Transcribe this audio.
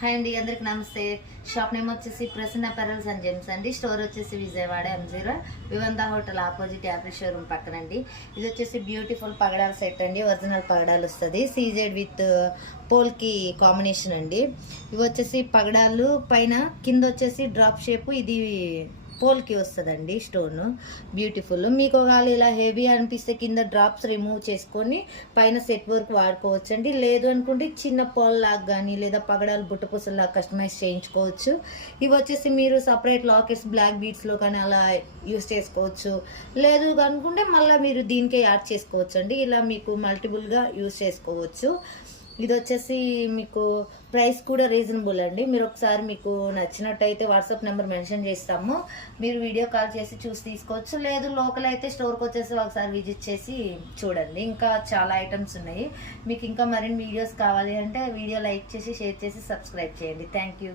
Hi అండి, అందరికి నమస్తే. షాప్ నేమ్ వచ్చేసి ప్రసన్న అపెరల్స్ అండ్ జెమ్స్ అండి. స్టోర్ వచ్చేసి Vijayawada M0 Vivanta hotel opposite యాప్రీ షోరూమ్ పక్కనండి. ఇది వచ్చేసి బ్యూటిఫుల్ పగడాల సెట్ అండి. ఒరిజినల్ పగడాలు వస్తుంది, సీజెడ్ విత్ పోల్కి కాంబినేషన్ అండి. ఇవి వచ్చేసి పగడాలు పైన కింద వచ్చేసి డ్రాప్ షేప్, ఇది పోల్కి వస్తుందండి స్టోన్. బ్యూటిఫుల్. మీకు ఒకవేళ ఇలా హెవీ అనిపిస్తే కింద డ్రాప్స్ రిమూవ్ చేసుకొని పైన సెట్ వర్క్ వాడుకోవచ్చు అండి. లేదు అనుకుంటే చిన్న పోల్ లాగా కానీ లేదా పగడాలు బుట్టపూసల్లాగా కస్టమైజ్ చేయించుకోవచ్చు. ఇవి వచ్చేసి మీరు సపరేట్ లాకెట్స్ బ్లాక్ బీడ్స్లో కానీ అలా యూస్ చేసుకోవచ్చు. లేదు అనుకుంటే మళ్ళీ మీరు దీనికే యాడ్ చేసుకోవచ్చు అండి. ఇలా మీకు మల్టిపుల్గా యూస్ చేసుకోవచ్చు. ఇది వచ్చేసి మీకు ప్రైస్ కూడా రీజనబుల్ అండి. మీరు ఒకసారి మీకు నచ్చినట్టయితే వాట్సాప్ నెంబర్ మెన్షన్ చేస్తాము, మీరు వీడియో కాల్ చేసి చూసి తీసుకోవచ్చు. లేదు లోకల్ అయితే స్టోర్కి వచ్చేసి ఒకసారి విజిట్ చేసి చూడండి. ఇంకా చాలా ఐటమ్స్ ఉన్నాయి. మీకు ఇంకా మరిన్ని వీడియోస్ కావాలి అంటే వీడియో లైక్ చేసి షేర్ చేసి సబ్స్క్రైబ్ చేయండి. Thank you.